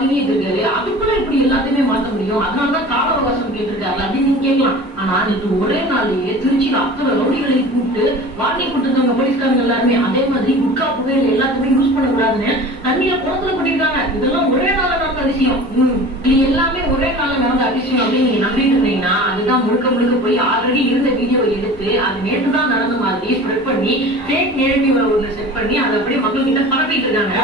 பதவியேற்று இருக்காரு. அதுக்குள்ள இப்படி எல்லாத்தையுமே மாத்த முடியும்? அதனாலதான் கால அவகாசம் கேட்டிருக்காரு அப்படின்னு நீங்க கேட்கலாம். ஆனா நேற்று ஒரே நாள்லயே திருச்சியில அத்தனை ரவுடிகளை கூப்பிட்டு வார்னிங் கொடுத்துருக்காங்க போலீஸ்காரங்க எல்லாருமே. அதே மாதிரி குட்கா புகையில எல்லாத்தையுமே யூஸ் பண்ண கூடாதுன்னு தண்ணிய குளத்துல கொட்டிருக்காங்க. இதெல்லாம் ஒரே நாள்ல நடந்த அதிசயம். இது எல்லாமே ஒரே நாள்ல நடந்த அதிசயம் அப்படின்னு நீங்க நம்பிட்டு இருந்தீங்கன்னா அதுதான் முழுக்க முழுக்க போய் ஆல்ரெடி இருந்த வீடியோ எடுத்து அது நேற்றுதான் நடந்த மாதிரி ஸ்ப்ரெட் பண்ணி ஃபேக் நெகட்டிவ் ஒன்னு செட் பண்ணி அதை அப்படியே மக்கள் கிட்ட பரப்பிட்டு இருக்காங்க.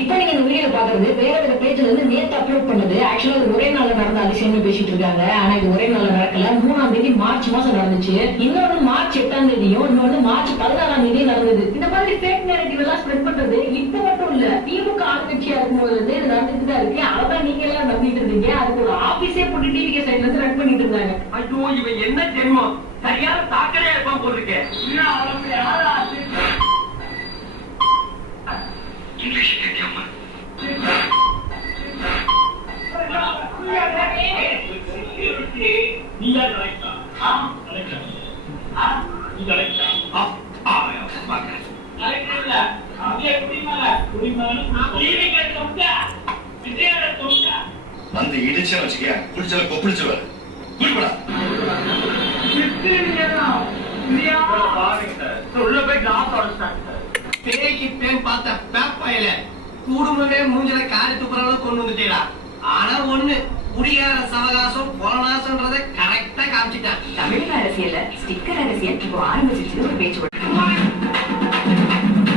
இப்ப நீங்க இந்த வீடியோ பாக்குறது வேற வேற பேஜ்ல இருந்து நேத்து அப்லோட் பண்ணது. ஆக்சுவலா இது ஒரே நாள்ல நடந்த அதிசயம்னு பேசிட்டு இருக்காங்க. ஆனா இது ஒரே நாள்ல நடக்கல. 3ஆம் தேதி மார்ச் மாசம் நடந்துச்சு. இன்னொன்னு மார்ச் 8ஆம் தேதியும் இன்னொன்னு மார்ச் 16ஆம் தேதியும் நடந்தது. இந்த மாதிரி ஃபேக் நெகட்டிவ் எல்லாம் ஸ்ப்ரெட் பண்றது இப்ப மட்டும் இல்ல, திமுக ஆளுங்கட்சியா இருக்கும்போது இருந்து இது நடந்துட்டு தான் இருக்கு. அதான் நீங்க எல்லாம் நம்பிட்டு இருந்தீங்க. அதுக்கு ஒரு ஆபீஸே போட்டு டிவிகே சைட்ல இருந்து ரன் பண்ணிட்டு இருந்தாங்க. ஐயோ இவன் என்ன ஜென்மம், சரியான தாக்கலையா இருப்பான் போல இருக்கே. இங்கிலீஷ் கேட்காம வந்து இடிச்ச வச்சுக்க குடிச்சல கொப்பிடிச்சுவாரு குடிப்படா உள்ள போய் கிளாஸ் உடச்சிட்டாங்க. பேய்க்கு பேன் பார்த்த பேப்பாயில குடும்பமே மூஞ்சல காரி துப்புற அளவுக்கு கொண்டு வந்துட்டீடா. ஆனா ஒண்ணு, குடிகார சவகாசம் கொலநாசன்றதை கரெக்டா காமிச்சிட்டான். தமிழக அரசியல்ல ஸ்டிக்கர் அரசியல் இப்போ ஆரம்பிச்சிச்சு ஒரு பேச்சு.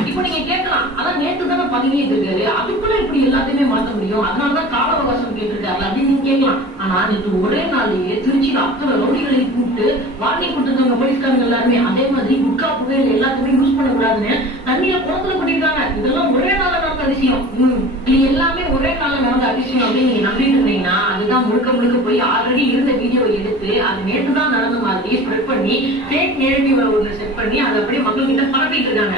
இப்ப நீங்க கேட்கலாம், அதான் நேற்று தானே பதவியேற்று இருக்காரு. அதுக்குள்ள இப்படி எல்லாத்தையுமே மாத்த முடியும்? அதனாலதான் கால அவகாசம் கேட்டிருக்காரு அப்படின்னு நீங்க கேட்கலாம். ஆனா நேற்று ஒரே நாள்லயே திருச்சியில அத்தனை ரவுடிகளை கூப்பிட்டு வார்னிங் கொடுத்துருக்காங்க போலீஸ்காரங்க எல்லாருமே. அதே மாதிரி குட்கா புகையில எல்லாத்தையுமே யூஸ் பண்ண கூடாதுன்னு தண்ணிய குளத்துல கொட்டிருக்காங்க. இதெல்லாம் ஒரே நாள்ல நடந்த அதிசயம். இது எல்லாமே ஒரே நாள்ல நடந்த அதிசயம் அப்படின்னு நீங்க நம்பிட்டு இருந்தீங்கன்னா அதுதான் முழுக்க முழுக்க போய் ஆல்ரெடி இருந்த வீடியோ எடுத்து அது நேற்றுதான் நடந்த மாதிரி ஸ்ப்ரெட் பண்ணி ஃபேக் நெகட்டிவ் ஒன்னு செட் பண்ணி அதை அப்படியே மக்கள் கிட்ட பரப்பிட்டு இருக்காங்க.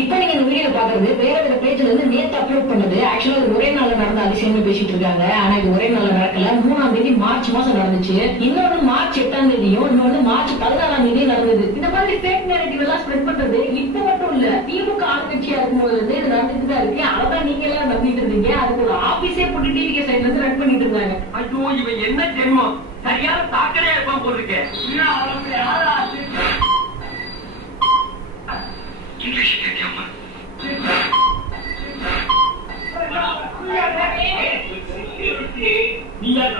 இப்ப நீங்க இந்த வீடியோ பாக்குறது வேற வேற பேஜ்ல இருந்து நேத்து அப்லோட் பண்ணது. ஆக்சுவலா இது ஒரே நாள்ல நடந்த அதிசயம்னு பேசிட்டு இருக்காங்க. ஆனா இது ஒரே நாள்ல நடக்கல. 3ஆம் தேதி மார்ச் மாசம் நடந்துச்சு. இன்னொன்னு மார்ச் 8ஆம் தேதியும் இன்னொன்னு மார்ச் 16ஆம் தேதியும் நடந்தது. இந்த மாதிரி ஃபேக் நெகட்டிவ் எல்லாம் ஸ்ப்ரெட் பண்றது இப்ப மட்டும் இல்ல, திமுக ஆளுங்கட்சியா இருக்கும்போது இருந்து இது நடந்துட்டு தான் இருக்கு. அதான் நீங்க எல்லாம் நம்பிட்டு இருந்தீங்க. அதுக்கு ஒரு ஆபீஸே போட்டு டிவிகே சைட்ல இருந்து ரன் பண்ணிட்டு இருந்தாங்க. ஐயோ இவன் என்ன ஜென்மம், சரியான தாக்கலையா இருப்பான் போல இருக்கே. இங்கிலீஷ் கேட்காம நீ யார்